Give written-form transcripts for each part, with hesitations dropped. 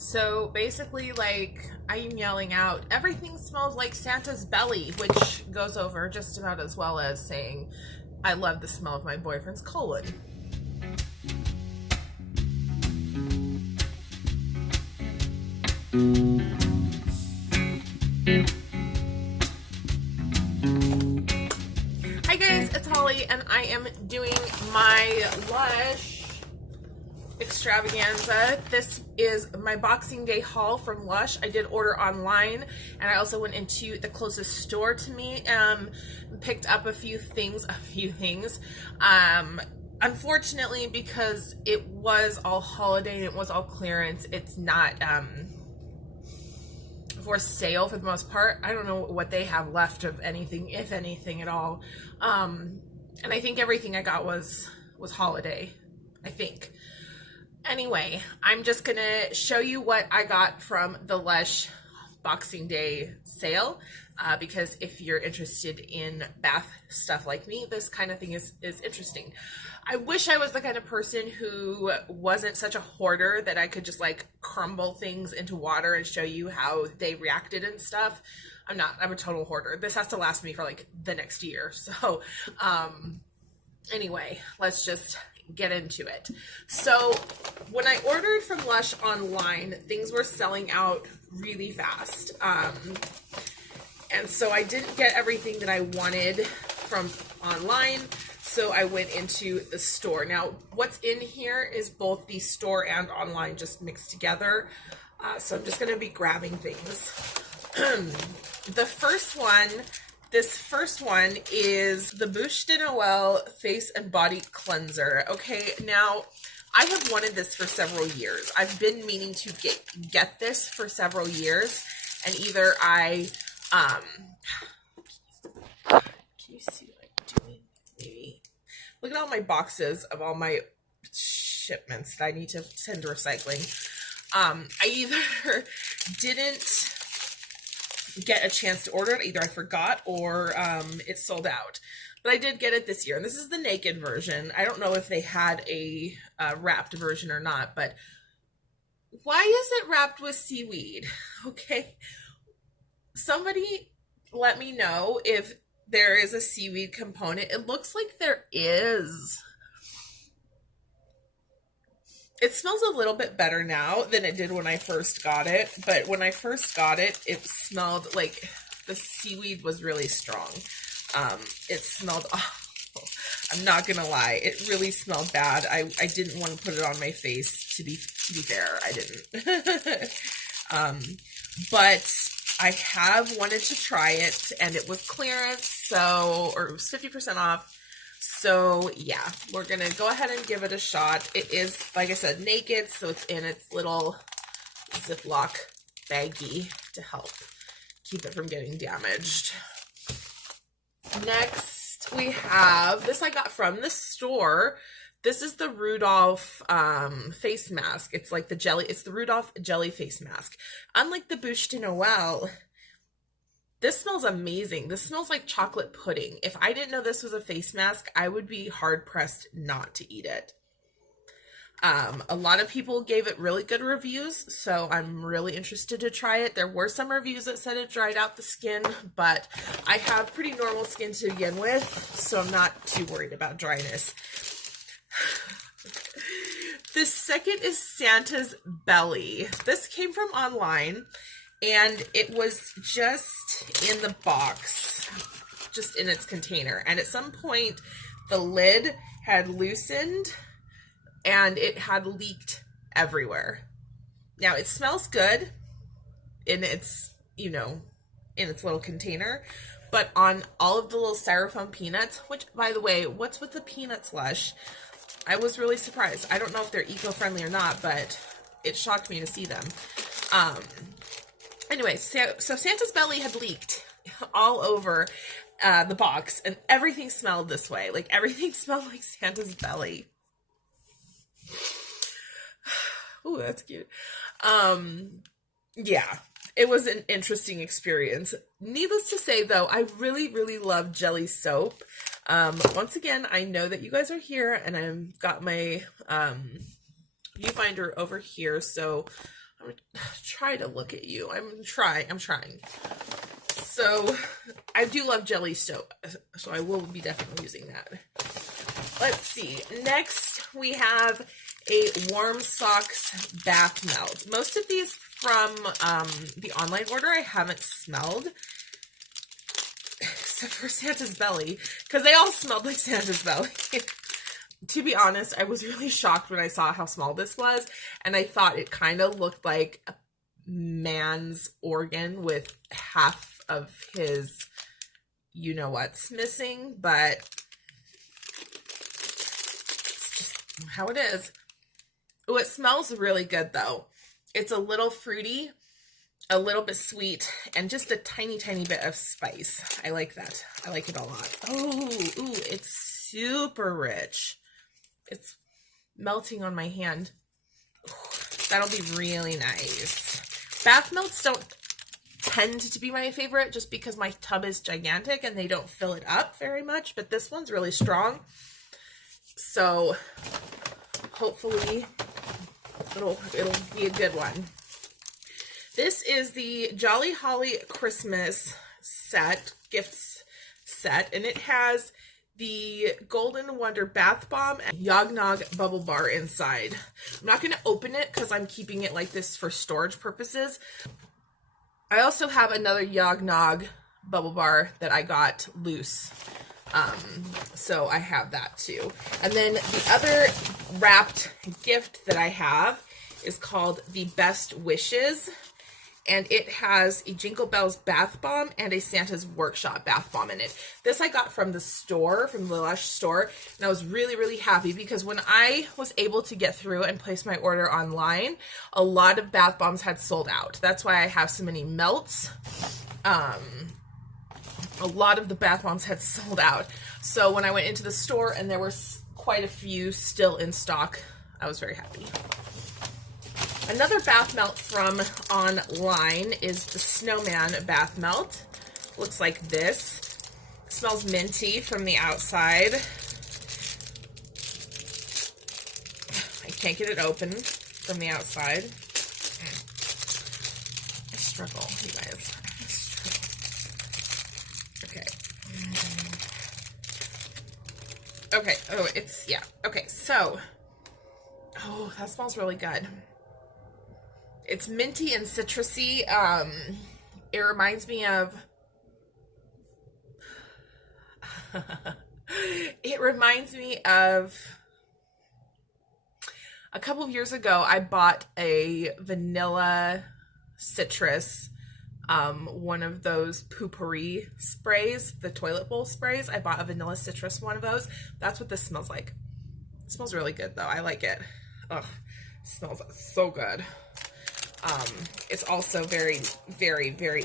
So basically, like, I'm yelling out, everything smells like Santa's belly, which goes over just about as well as saying, I love the smell of my boyfriend's colon. Hi guys, it's Holly, and I am doing my LUSH extravaganza. This is my Boxing Day haul from LUSH. I did order online, and I also went into the closest store to me, picked up a few things. Unfortunately, because it was all holiday and it was all clearance, it's not for sale for the most part. I don't know what they have left of anything, if anything at all. And I think everything I got was holiday, I think. Anyway, I'm just gonna show you what I got from the LUSH Boxing Day sale, because if you're interested in bath stuff like me, this kind of thing is interesting. I wish I was the kind of person who wasn't such a hoarder that I could just like crumble things into water and show you how they reacted and stuff. I'm not. I'm a total hoarder. This has to last me for like the next year. So anyway, let's just get into it. So when I ordered from LUSH online, things were selling out really fast. And so I didn't get everything that I wanted from online. So I went into the store. Now, what's in here is both the store and online just mixed together. So I'm just going to be grabbing things. This first one is the Bouche de Noël Face and Body Cleanser. Okay, now I have wanted this for several years. I've been meaning to get this for several years, and either I can you see what I'm doing? Maybe look at all my boxes of all my shipments that I need to send to recycling. I either didn't get a chance to order it, either I forgot or it sold out, but I did get it this year, and this is the naked version. I don't know if they had a wrapped version or not, but why is it wrapped with seaweed? Okay, somebody let me know if there is a seaweed component. It looks like there is. It smells a little bit better now than it did when I first got it, but when I first got it, it smelled like the seaweed was really strong. It smelled awful. I'm not gonna lie, it really smelled bad. I didn't want to put it on my face, to be fair. I didn't. But I have wanted to try it, and it was clearance, or it was 50% off. So yeah, we're gonna go ahead and give it a shot. It is, like I said, naked, so it's in its little Ziploc baggie to help keep it from getting damaged. Next, we have this I got from the store. This is the Rudolph face mask. It's like it's the Rudolph jelly face mask. Unlike the Bouche de Noël, this smells amazing. This smells like chocolate pudding. If I didn't know this was a face mask, I would be hard-pressed not to eat it. A lot of people gave it really good reviews, so I'm really interested to try it. There were some reviews that said it dried out the skin, but I have pretty normal skin to begin with, so I'm not too worried about dryness. The second is Santa's Belly. This came from online, and it was just in the box, just in its container. And at some point, the lid had loosened, and it had leaked everywhere. Now, it smells good in its, in its little container, but on all of the little styrofoam peanuts, which, by the way, what's with the peanuts, LUSH? I was really surprised. I don't know if they're eco-friendly or not, but it shocked me to see them. Anyway, so Santa's Belly had leaked all over the box, and everything smelled this way. Like, everything smelled like Santa's belly. Oh, that's cute. Yeah, it was an interesting experience. Needless to say, though, I really, really love jelly soap. Once again, I know that you guys are here, and I've got my viewfinder over here, so I'm gonna try to look at you. I'm trying. So I do love jelly soap, so I will be definitely using that. Let's see. Next, we have a Warm Socks bath melt. Most of these from the online order I haven't smelled, except for Santa's Belly, because they all smelled like Santa's Belly. To be honest, I was really shocked when I saw how small this was, and I thought it kind of looked like a man's organ with half of his you-know-what's missing, but it's just how it is. Oh, it smells really good, though. It's a little fruity, a little bit sweet, and just a tiny, tiny bit of spice. I like that. I like it a lot. Oh, ooh, it's super rich. It's melting on my hand. Ooh, that'll be really nice. Bath melts don't tend to be my favorite just because my tub is gigantic and they don't fill it up very much, but this one's really strong. So hopefully it'll be a good one. This is the Jolly Holly Christmas set, gifts set, and it has the Golden Wonder Bath Bomb and Yognog Bubble Bar inside. I'm not going to open it because I'm keeping it like this for storage purposes. I also have another Yognog Bubble Bar that I got loose. So I have that too. And then the other wrapped gift that I have is called the Best Wishes. And it has a Jingle Bells bath bomb and a Santa's Workshop bath bomb in it. This I got from the store, from the LUSH store, and I was really, really happy because when I was able to get through and place my order online, a lot of bath bombs had sold out. That's why I have so many melts. A lot of the bath bombs had sold out. So when I went into the store and there were quite a few still in stock, I was very happy. Another bath melt from online is the Snowman bath melt. Looks like this. It smells minty from the outside. I can't get it open from the outside. I struggle, you guys. Okay. Okay. Oh, it's, yeah. Okay, so. Oh, that smells really good. It's minty and citrusy. It reminds me of... It reminds me of... A couple of years ago, I bought a vanilla citrus, one of those poopery sprays, the toilet bowl sprays. I bought a vanilla citrus one of those. That's what this smells like. It smells really good, though. I like it. Ugh, it smells so good. It's also very, very, very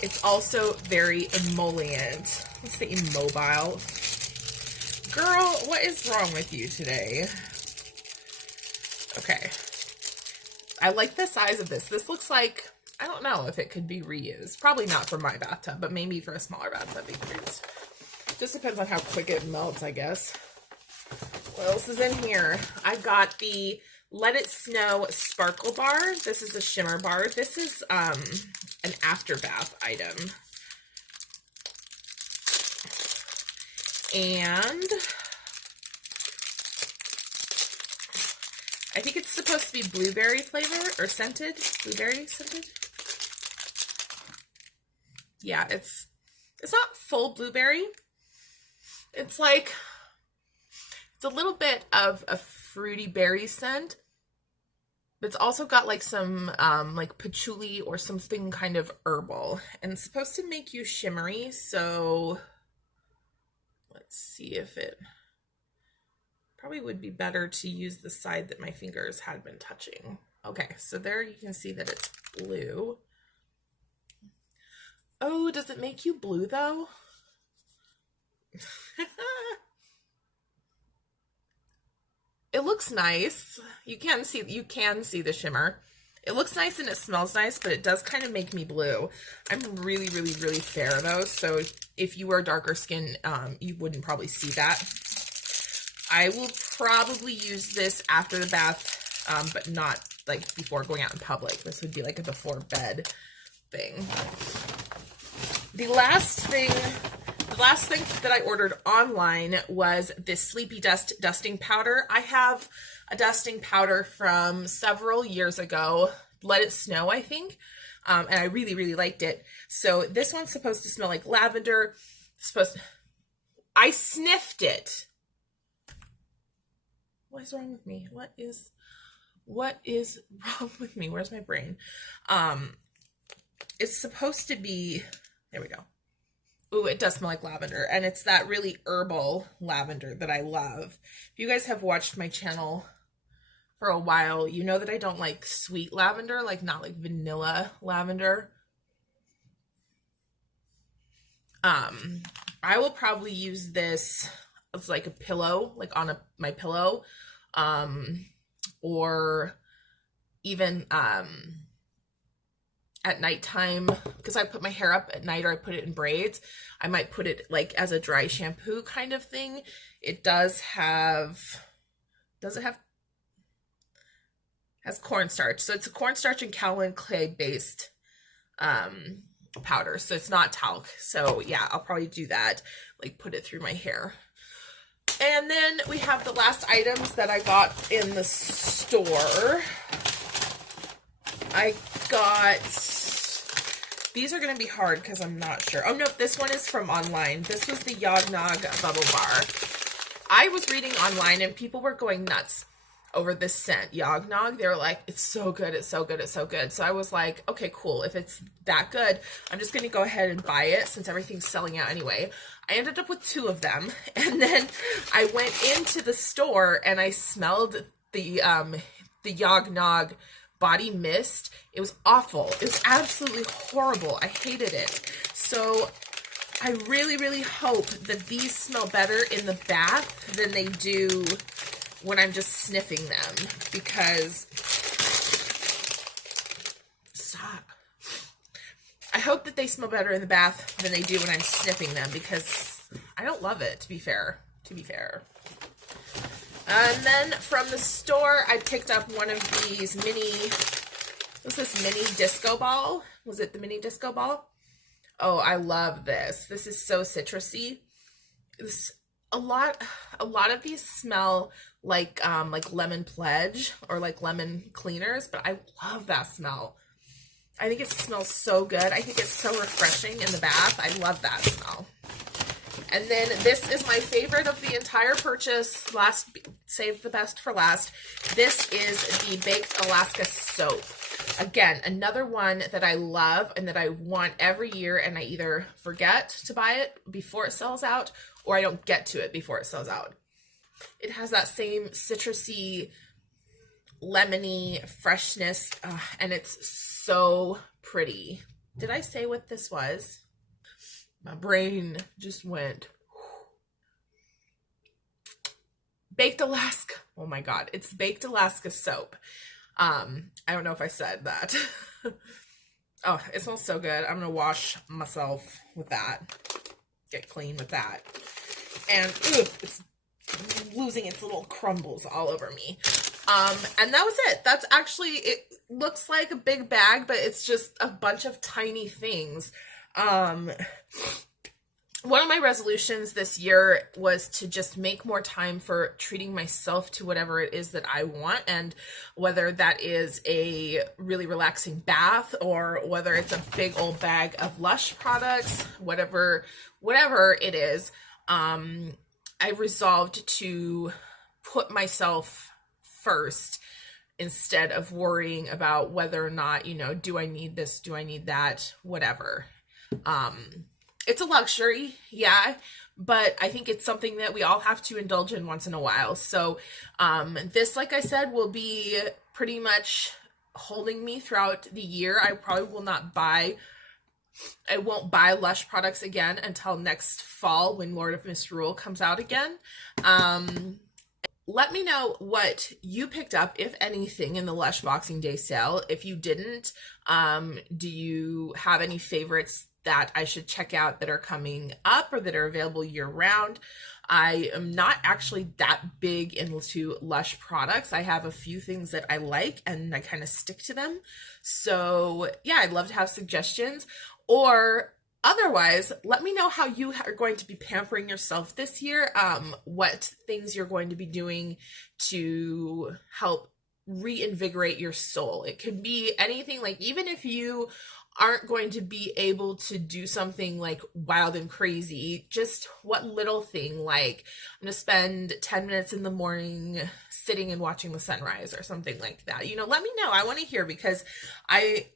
it's also very emollient. Let's say immobile. Girl, what is wrong with you today? Okay. I like the size of this. This looks like, I don't know if it could be reused. Probably not for my bathtub, but maybe for a smaller bathtub it could be reused. Just depends on how quick it melts, I guess. What else is in here? I've got the Let It Snow Sparkle Bar. This is a shimmer bar. This is an afterbath item. And I think it's supposed to be blueberry flavor or scented. Blueberry scented. Yeah, it's not full blueberry. It's like, it's a little bit of a fruity berry scent, but it's also got like some like patchouli or something kind of herbal, and it's supposed to make you shimmery. So let's see if it probably would be better to use the side that my fingers had been touching. Okay, so there you can see that it's blue. Oh, does it make you blue though? It looks nice. You can see the shimmer. It looks nice and it smells nice, but it does kind of make me blue. I'm really, really, really fair though, so if you were darker skin, you wouldn't probably see that. I will probably use this after the bath but not like before going out in public. This would be like a before bed thing. The last thing that I ordered online was this Sleepy Dust dusting powder. I have a dusting powder from several years ago, Let It Snow, I think, and I really, really liked it. So this one's supposed to smell like lavender. I sniffed it. What is wrong with me? What is wrong with me? Where's my brain? It's supposed to be, there we go. Ooh, it does smell like lavender, and it's that really herbal lavender that I love. If you guys have watched my channel for a while, you know that I don't like sweet lavender, like not like vanilla lavender. I will probably use this as like a pillow, like on my pillow, or even at nighttime, because I put my hair up at night or I put it in braids. I might put it like as a dry shampoo kind of thing. It has cornstarch. So it's a cornstarch and kaolin clay based powder. So it's not talc. So yeah, I'll probably do that, like put it through my hair. And then we have the last items that I got in the store. I got, these are going to be hard because I'm not sure. Oh no, this one is from online. This was the Yognog Bubble Bar. I was reading online and people were going nuts over this scent, Yognog. They were like, it's so good, it's so good, it's so good. So I was like, okay, cool. If it's that good, I'm just going to go ahead and buy it since everything's selling out anyway. I ended up with 2 of them. And then I went into the store and I smelled the Yognog body mist. It was awful. It was absolutely horrible. I hated it. So I really, really hope that these smell better in the bath than they do when I'm just sniffing them, because stop. I hope that they smell better in the bath than they do when I'm sniffing them, because I don't love it, to be fair. And then from the store, I picked up one of these what's this mini disco ball? Was it the mini disco ball? Oh, I love this. This is so citrusy. A lot of these smell like lemon pledge or like lemon cleaners, but I love that smell. I think it smells so good. I think it's so refreshing in the bath. I love that smell. And then this is my favorite of the entire purchase. Saved the best for last. This is the Baked Alaska soap. Again, another one that I love and that I want every year, and I either forget to buy it before it sells out or I don't get to it before it sells out. It has that same citrusy, lemony freshness, and it's so pretty. Did I say what this was? My brain just went. Baked Alaska. Oh my God. It's Baked Alaska soap. I don't know if I said that. Oh, it smells so good. I'm going to wash myself with that. Get clean with that. And it's losing its little crumbles all over me. And that was it. That's actually, it looks like a big bag, but it's just a bunch of tiny things. One of my resolutions this year was to just make more time for treating myself to whatever it is that I want, and whether that is a really relaxing bath or whether it's a big old bag of LUSH products, whatever it is, I resolved to put myself first instead of worrying about whether or not, do I need this, do I need that, whatever. It's a luxury, yeah, but I think it's something that we all have to indulge in once in a while. So this, like I said, will be pretty much holding me throughout the year. I won't buy LUSH products again until next fall when Lord of Misrule comes out again. Let me know what you picked up, if anything, in the LUSH Boxing Day sale. If you didn't, do you have any favorites that I should check out that are coming up or that are available year round? I am not actually that big into Lush products. I have a few things that I like and I kind of stick to them. So yeah, I'd love to have suggestions, or otherwise, let me know how you are going to be pampering yourself this year. What things you're going to be doing to help reinvigorate your soul. It could be anything, like even if you aren't going to be able to do something like wild and crazy, just what little thing, like I'm going to spend 10 minutes in the morning sitting and watching the sunrise or something like that. You know, let me know. I want to hear, because I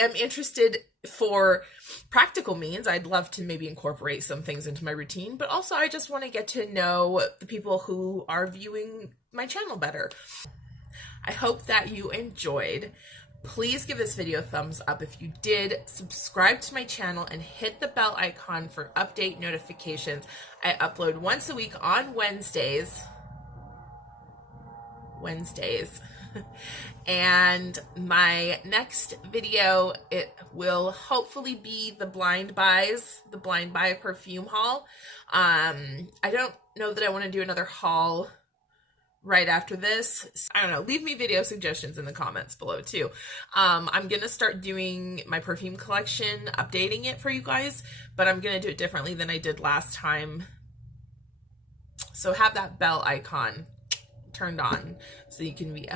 am interested for practical means. I'd love to maybe incorporate some things into my routine, but also I just want to get to know the people who are viewing my channel better. I hope that you enjoyed. Please give this video a thumbs up if you did. Subscribe to my channel and hit the bell icon for update notifications. I upload once a week on Wednesdays. And my next video, it will hopefully be the blind buy perfume haul. I don't know that I want to do another haul right after this. I don't know. Leave me video suggestions in the comments below too. I'm gonna start doing my perfume collection, updating it for you guys, but I'm gonna do it differently than I did last time. So have that bell icon turned on so you can be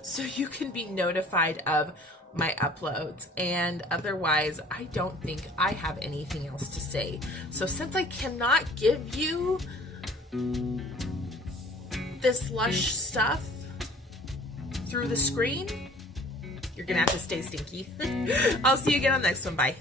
so you can be notified of my uploads. And otherwise, I don't think I have anything else to say. So since I cannot give you this Lush stuff through the screen, you're gonna have to stay stinky. I'll see you again on the next one. Bye.